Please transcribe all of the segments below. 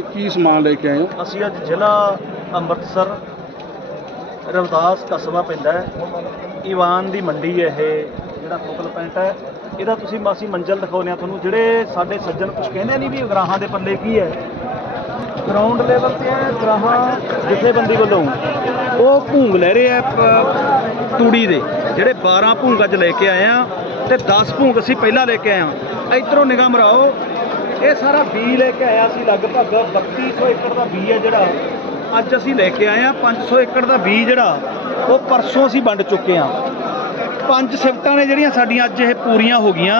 ਕੀ ਸਮਾਨ ਲੈ ਕੇ ਆਏ ਹੋ? ਅਸੀਂ ਅੱਜ ਜ਼ਿਲ੍ਹਾ ਅੰਮ੍ਰਿਤਸਰ ਰਵਦਾਸ ਕਸਬਾ ਪੈਂਦਾ ਹੈ। ਈਵਾਨ ਦੀ ਮੰਡੀ ਹੈ ਇਹ, ਜਿਹੜਾ ਫੋਕਲ ਪੁਆਇੰਟ ਹੈ। ਇਹਦਾ ਤੁਸੀਂ ਮਾਸੀ ਮੰਜ਼ਲ ਦਿਖਾਉਂਦੇ ਆ ਤੁਹਾਨੂੰ। ਜਿਹੜੇ ਸਾਡੇ ਸੱਜਣ ਕੁਝ ਕਹਿੰਦੇ ਨਹੀਂ ਵੀ ਗਰਾਹਾਂ ਦੇ ਪੱਲੇ ਕੀ ਹੈ? ਗਰਾਊਂਡ ਲੈਵਲ ਤੇ ਹੈ ਗਰਾਹਾਂ ਜਥੇਬੰਦੀ ਵੱਲੋਂ। ਉਹ ਭੂੰਗ ਲੈ ਰਹੇ ਆ ਤੂੜੀ ਦੇ। ਜਿਹੜੇ 12 ਭੂੰਗ ਅੱਜ ਲੈ ਕੇ ਆਏ ਆ ਤੇ 10 ਭੂੰਗ ਅਸੀਂ ਪਹਿਲਾਂ ਲੈ ਕੇ ਆਏ ਆ ਇਧਰੋਂ ਨਿਗਾਹ ਮਰਾਓ ਇਹ ਸਾਰਾ ਬੀ ਲੈ ਕੇ ਆਇਆ ਸੀ ਲਗਭਗ 3200 ਏਕੜ ਦਾ ਬੀ ਹੈ ਜਿਹੜਾ। ਅੱਜ ਅਸੀਂ ਲੈ ਕੇ ਆਏ ਆ 500 ਏਕੜ ਦਾ ਬੀ ਜਿਹੜਾ, ਉਹ ਪਰਸੋਂ ਅਸੀਂ ਵੰਡ ਚੁੱਕੇ ਆ ਪੰਜ ਸਿਫਟਾਂ ਨੇ ਜਿਹੜੀਆਂ ਸਾਡੀਆਂ ਅੱਜ ਇਹ ਪੂਰੀਆਂ ਹੋ ਗਈਆਂ।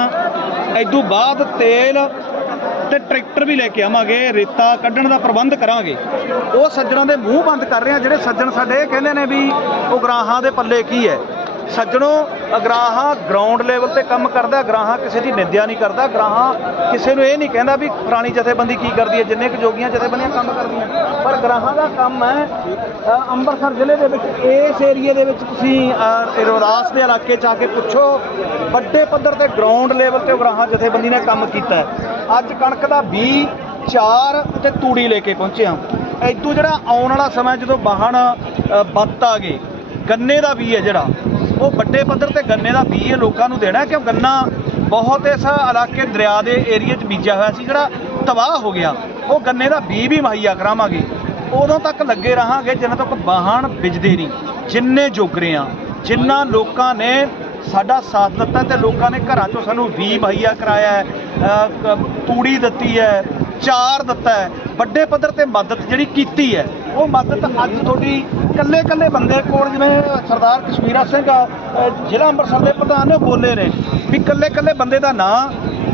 ਐਦੋਂ ਬਾਅਦ ਤੇਲ ਤੇ ਟਰੈਕਟਰ ਵੀ ਲੈ ਕੇ ਆਵਾਂਗੇ, ਰੇਤਾ ਕੱਢਣ ਦਾ ਪ੍ਰਬੰਧ ਕਰਾਂਗੇ। ਉਹ ਸੱਜਣਾਂ ਦੇ ਮੂੰਹ ਬੰਦ ਕਰ ਰਹੇ ਆ ਜਿਹੜੇ ਸੱਜਣ ਸਾਡੇ, ਇਹ ਕਹਿੰਦੇ ਨੇ ਵੀ ਉਗਰਾਹਾਂ ਦੇ ਪੱਲੇ ਕੀ ਹੈ? ਸੱਜਣੋ ਅਗਰਾਹਾਂ ਗਰਾਊਂਡ ਲੈਵਲ ਤੇ ਕੰਮ ਕਰਦਾ ਅਗਰਾਹਾਂ ਕਿਸੇ ਦੀ ਨਿੰਦਿਆ ਨਹੀਂ ਕਰਦਾ ਅਗਰਾਹਾਂ ਕਿਸੇ ਨੂੰ ਇਹ ਨਹੀਂ ਕਹਿੰਦਾ ਵੀ ਪੁਰਾਣੀ ਜਥੇਬੰਦੀ ਕੀ ਕਰਦੀ ਹੈ ਜਿੰਨੇ ਕੁ ਜੋਗੀਆਂ ਜਥੇਬੰਦੀਆਂ ਕੰਮ ਕਰਦੀਆਂ। ਪਰ ਅਗਰਾਹਾਂ ਦਾ ਕੰਮ ਹੈ ਅੰਮ੍ਰਿਤਸਰ ਜ਼ਿਲ੍ਹੇ ਦੇ ਵਿੱਚ ਇਸ ਏਰੀਏ ਦੇ ਵਿੱਚ ਤੁਸੀਂ ਅ, ਰੋਦਾਸ ਦੇ ਇਲਾਕੇ ਚ ਆ ਕੇ ਪੁੱਛੋ ਵੱਡੇ ਪੱਧਰ ਤੇ ਗਰਾਊਂਡ ਲੈਵਲ ਤੇ ਉਗਰਾਹਾਂ ਜਥੇਬੰਦੀ ਨੇ ਕੰਮ ਕੀਤਾ ਹੈ। ਅੱਜ ਕਣਕ ਦਾ ਬੀ ਚਾਰ ਤੇ ਤੂੜੀ ਲੈ ਕੇ ਪਹੁੰਚੇ ਹਾਂ। ਐਦੂ ਜਿਹੜਾ ਆਉਣ ਵਾਲਾ ਸਮਾਂ ਜਦੋਂ ਬਾਹਣ ਅ, ਬੱਤ ਆ ਗਏ ਗੰਨੇ ਦਾ ਬੀ ਹੈ ਜਿਹੜਾ ਉਹ ਵੱਡੇ ਪੱਧਰ ਤੇ ਗੰਨੇ ਦਾ ਬੀ ਲੋਕਾਂ ਨੂੰ ਦੇਣਾ ਕਿਉਂ ਗੰਨਾ ਬਹੁਤ ਇਸ ਇਲਾਕੇ ਦਰਿਆ ਦੇ ਏਰੀਏ 'ਚ ਬੀਜਿਆ ਹੋਇਆ ਸੀ, ਜਿਹੜਾ ਤਬਾਹ ਹੋ ਗਿਆ। ਉਹ ਗੰਨੇ ਦਾ ਬੀ ਵੀ ਮੁਹੱਈਆ ਕਰਾਵਾਂਗੇ। ਉਦੋਂ ਤੱਕ ਲੱਗੇ ਰਹਾਂਗੇ, ਜਿੰਨਾ ਤੱਕ ਬਾਹਣ ਵਿਜਦੇ ਨਹੀਂ। ਜਿੰਨੇ ਜੋਗਰੇ ਆ ਜਿੰਨਾ ਲੋਕਾਂ ਨੇ ਸਾਡਾ ਸਾਥ ਦਿੱਤਾ ਤੇ ਲੋਕਾਂ ਨੇ ਘਰਾਂ ਚੋਂ ਸਾਨੂੰ ਵੀ ਮੁਹੱਈਆ ਕਰਾਇਆ ਹੈ ਤੂੜੀ ਦਿੱਤੀ ਹੈ, ਚਾਰ ਦਿੱਤਾ ਹੈ। ਵੱਡੇ ਪੱਧਰ ਤੇ ਮਦਦ ਜਿਹੜੀ ਕੀਤੀ ਹੈ, ਉਹ ਮਦਦ ਅੱਜ ਤੁਹਾਡੀ ਕੱਲੇ ਕੱਲੇ ਬੰਦੇ ਕੋਲ ਜਿਵੇਂ ਸਰਦਾਰ ਕਸ਼ਮੀਰਾ ਸਿੰਘ ਜ਼ਿਲ੍ਹਾ ਅੰਮ੍ਰਿਤਸਰ ਦੇ ਪ੍ਰਧਾਨ ਨੇ ਉਹ ਬੋਲੇ ਨੇ ਵੀ ਕੱਲੇ ਕੱਲੇ ਬੰਦੇ ਦਾ ਨਾਂ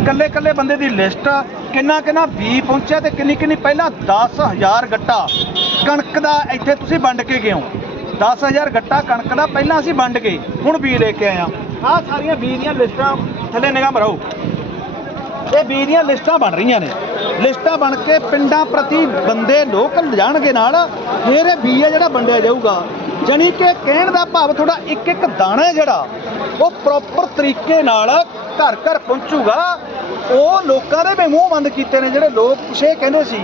ਕੱਲੇ ਕੱਲੇ ਬੰਦੇ ਦੀ ਲਿਸਟ ਕਿੰਨਾ ਕਿੰਨਾ ਬੀ ਪਹੁੰਚਿਆ ਤੇ ਕਿੰਨੀ ਕਿੰਨੀ ਪਹਿਲਾਂ 10000 ਗੱਟਾ ਕਣਕ ਦਾ ਇੱਥੇ ਤੁਸੀਂ ਵੰਡ ਕੇ ਗਏ ਹੋ। 10000 ਗੱਟਾ ਕਣਕ ਦਾ ਪਹਿਲਾਂ ਅਸੀਂ ਵੰਡ ਕੇ ਹੁਣ ਬੀ ਲੈ ਕੇ ਆਏ ਆ ਆਹ ਸਾਰੀਆਂ ਬੀ ਦੀਆਂ ਲਿਸਟਾਂ ਥੱਲੇ ਨਿਗਾਹ ਮਰਾਓ ਇਹ ਬੀ ਦੀਆਂ ਲਿਸਟਾਂ ਬਣ ਰਹੀਆਂ ਨੇ। ਲਿਸਟਾਂ ਬਣ ਕੇ ਪਿੰਡਾਂ ਪ੍ਰਤੀ ਬੰਦੇ ਲੋਕ ਲਿਜਾਣਗੇ ਨਾਲ। ਫਿਰ ਇਹ ਬੀ ਹੈ ਜਿਹੜਾ ਵੰਡਿਆ ਜਾਊਗਾ, ਜਾਣੀ ਕਿ ਕਹਿਣ ਦਾ ਭਾਵ ਤੁਹਾਡਾ ਇੱਕ ਇੱਕ ਦਾਣਾ ਹੈ ਜਿਹੜਾ, ਉਹ ਪ੍ਰੋਪਰ ਤਰੀਕੇ ਨਾਲ ਘਰ ਘਰ ਪਹੁੰਚੂਗਾ। ਉਹ ਲੋਕਾਂ ਦੇ ਵੀ ਮੂੰਹ ਬੰਦ ਕੀਤੇ ਨੇ ਜਿਹੜੇ ਲੋਕ ਕੁਛ ਇਹ ਕਹਿੰਦੇ ਸੀ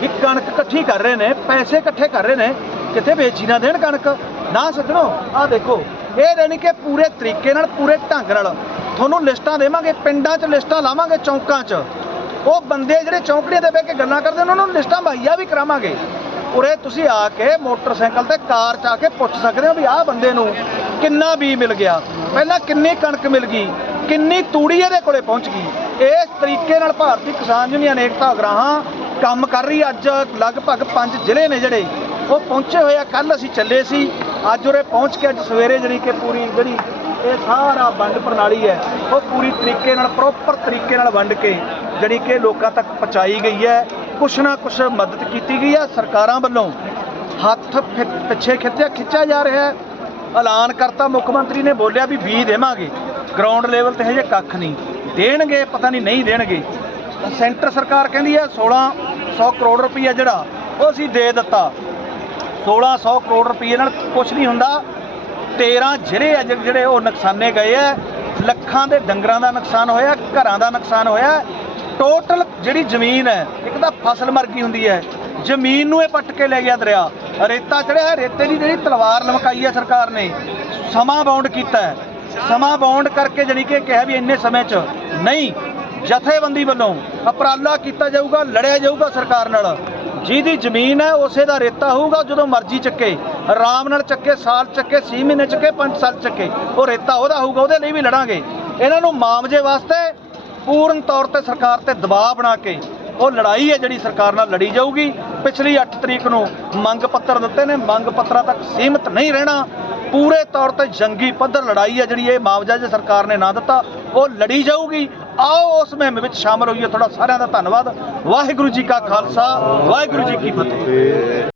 ਵੀ ਕਣਕ ਇਕੱਠੀ ਕਰ ਰਹੇ ਨੇ, ਪੈਸੇ ਇਕੱਠੇ ਕਰ ਰਹੇ ਨੇ, ਕਿੱਥੇ ਵੇਚੀ ਨਾ ਦੇਣ ਕਣਕ। ਨਾ ਸੱਜਣੋ, ਆਹ ਦੇਖੋ, ਇਹ ਜਾਣੀ ਕਿ ਪੂਰੇ ਤਰੀਕੇ ਨਾਲ, ਪੂਰੇ ਢੰਗ ਨਾਲ ਤੁਹਾਨੂੰ ਲਿਸਟਾਂ ਦੇਵਾਂਗੇ, ਪਿੰਡਾਂ 'ਚ ਲਿਸਟਾਂ ਲਾਵਾਂਗੇ, ਚੌਂਕਾਂ 'ਚ। ਉਹ ਬੰਦੇ ਜਿਹੜੇ ਚੌਂਕੜੀਆਂ ਤੇ ਬਹਿ ਕੇ ਗੱਲਾਂ ਕਰਦੇ, ਉਹਨਾਂ ਨੂੰ ਲਿਸਟਾਂ ਮੁਹੱਈਆ ਵੀ ਕਰਾਵਾਂਗੇ। ਉਰੇ ਤੁਸੀਂ ਆ ਕੇ ਮੋਟਰਸਾਈਕਲ ਤੇ ਕਾਰ 'ਚ ਆ ਕੇ ਪੁੱਛ ਸਕਦੇ ਹੋ ਵੀ ਆਹ ਬੰਦੇ ਨੂੰ ਕਿੰਨਾ ਬੀ ਮਿਲ ਗਿਆ। ਪਹਿਲਾਂ ਕਿੰਨੀ ਕਣਕ ਮਿਲ ਗਈ, ਕਿੰਨੀ ਤੂੜੀ ਇਹਦੇ ਕੋਲੇ ਪਹੁੰਚ ਗਈ। ਇਸ ਤਰੀਕੇ ਨਾਲ ਭਾਰਤੀ ਕਿਸਾਨ ਯੂਨੀਅਨ ਏਕਤਾ ਅਗਰਾਹਾਂ ਕੰਮ ਕਰ ਰਹੀ ਅੱਜ ਲਗਭਗ ਪੰਜ ਜ਼ਿਲ੍ਹੇ ਨੇ ਜਿਹੜੇ ਉਹ ਪਹੁੰਚੇ ਹੋਏ ਆ। ਕੱਲ ਅਸੀਂ ਚੱਲੇ ਸੀ, ਅੱਜ ਉਰੇ ਪਹੁੰਚ ਕੇ ਅੱਜ ਸਵੇਰੇ ਜਿਹੜੀ ਕਿ ਪੂਰੀ ਜਿਹੜੀ ਇਹ ਸਾਰਾ ਵੰਡ ਪ੍ਰਣਾਲੀ ਹੈ, ਉਹ ਪੂਰੀ ਤਰੀਕੇ ਨਾਲ ਪ੍ਰੋਪਰ ਤਰੀਕੇ ਨਾਲ ਵੰਡ ਕੇ ਜਿਹੜੀ ਕਿ ਲੋਕਾਂ ਤੱਕ ਪਹੁੰਚਾਈ ਗਈ ਹੈ। ਕੁਛ ਨਾ ਕੁਛ ਮਦਦ ਕੀਤੀ ਗਈ ਹੈ ਸਰਕਾਰਾਂ ਵੱਲੋਂ। ਹੱਥ ਫਿ- ਪਿੱਛੇ ਖਿੱਚਿਆ ਖਿੱਚਿਆ ਜਾ ਰਿਹਾ ਹੈ। ਐਲਾਨ ਕਰਤਾ ਮੁੱਖ ਮੰਤਰੀ ਨੇ, ਬੋਲਿਆ ਵੀ 20 ਦੇਵਾਂਗੇ। ਗਰਾਊਂਡ ਲੈਵਲ ਤੇ ਹਜੇ ਕੱਖ ਨਹੀਂ। ਦੇਣਗੇ, ਪਤਾ ਨਹੀਂ ਨਹੀਂ ਦੇਣਗੇ। ਸੈਂਟਰ ਸਰਕਾਰ ਕਹਿੰਦੀ ਹੈ 1600 ਕਰੋੜ ਰੁਪਈਆ ਜਿਹੜਾ, ਉਹ ਅਸੀਂ ਦੇ ਦਿੱਤਾ। 1600 ਕਰੋੜ ਰੁਪਈਏ ਨਾਲ ਕੁਝ ਨਹੀਂ ਹੁੰਦਾ। 13 ਜ਼ਿਲ੍ਹੇ ਆ ਜਿਹੜੇ ਉਹ ਨੁਕਸਾਨੇ ਗਏ ਆ। ਲੱਖਾਂ ਦੇ ਡੰਗਰਾਂ ਦਾ ਨੁਕਸਾਨ ਹੋਇਆ, ਘਰਾਂ ਦਾ ਨੁਕਸਾਨ ਹੋਇਆ। ਟੋਟਲ ਜਿਹੜੀ ਜ਼ਮੀਨ ਹੈ, ਇੱਕ ਤਾਂ ਫਸਲ ਮਰ ਗਈ ਹੁੰਦੀ ਹੈ। ਜ਼ਮੀਨ ਨੂੰ ਇਹ ਪੱਟ ਕੇ ਲੈ ਗਿਆ ਦਰਿਆ। ਰੇਤਾ ਚੜਿਆ ਰੇਤੇ ਦੀ ਜਿਹੜੀ ਤਲਵਾਰ ਲਮਕਾਈ ਹੈ ਸਰਕਾਰ ਨੇ, ਸਮਾਂ ਬਾਉਂਡ ਕੀਤਾ ਹੈ। ਸਮਾਂ ਬਾਉਂਡ ਕਰਕੇ ਜਾਣੀ ਕਿ ਕਿਹਾ ਵੀ ਇੰਨੇ ਸਮੇਂ 'ਚ ਨਹੀਂ, ਜਥੇਬੰਦੀ ਵੱਲੋਂ ਅਪਰਾਲਾ ਕੀਤਾ ਜਾਊਗਾ, ਲੜਿਆ ਜਾਊਗਾ ਸਰਕਾਰ ਨਾਲ। ਜਿਹਦੀ ਜ਼ਮੀਨ ਹੈ, ਉਸੇ ਦਾ ਰੇਤਾ ਹੋਊਗਾ ਜਦੋਂ ਮਰਜ਼ੀ ਚੱਕੇ। ਆਰਾਮ ਨਾਲ ਚੱਕੇ, ਸਾਲ ਚੱਕੇ 6 ਮਹੀਨੇ ਚੱਕੇ 5 ਸਾਲ ਚੱਕੇ। ਉਹ ਰੇਤਾ ਉਹਦਾ ਹੋਊਗਾ, ਉਹਦੇ ਲਈ ਵੀ ਲੜਾਂਗੇ। ਇਹਨਾਂ ਨੂੰ ਮਾਮਜੇ ਵਾਸਤੇ ਪੂਰਨ ਤੌਰ ਤੇ ਸਰਕਾਰ ਤੇ ਦਬਾਅ ਬਣਾ ਕੇ ਉਹ ਲੜਾਈ ਹੈ ਜਿਹੜੀ ਸਰਕਾਰ ਨਾਲ ਲੜੀ ਜਾਊਗੀ। ਪਿਛਲੀ 8 ਤਰੀਕ ਨੂੰ ਮੰਗ ਪੱਤਰ ਦਿੱਤੇ ਨੇ, ਮੰਗ ਪੱਤਰਾਂ ਤੱਕ ਸੀਮਿਤ ਨਹੀਂ ਰਹਿਣਾ। ਪੂਰੇ ਤੌਰ ਤੇ ਜੰਗੀ ਪੱਧਰ ਲੜਾਈ ਹੈ ਜਿਹੜੀ ਇਹ ਮੁਆਵਜ਼ਾ ਜੇ ਸਰਕਾਰ ਨੇ ਨਾ ਦਿੱਤਾ, ਉਹ ਲੜੀ ਜਾਊਗੀ। ਆਓ ਉਸ ਮੁਹਿੰਮ ਵਿੱਚ ਸ਼ਾਮਲ ਹੋਈਏ। ਤੁਹਾਡਾ ਸਾਰਿਆਂ ਦਾ ਧੰਨਵਾਦ। ਵਾਹਿਗੁਰੂ ਜੀ ਕਾ ਖਾਲਸਾ, ਵਾਹਿਗੁਰੂ ਜੀ ਕੀ ਫਤਿਹ।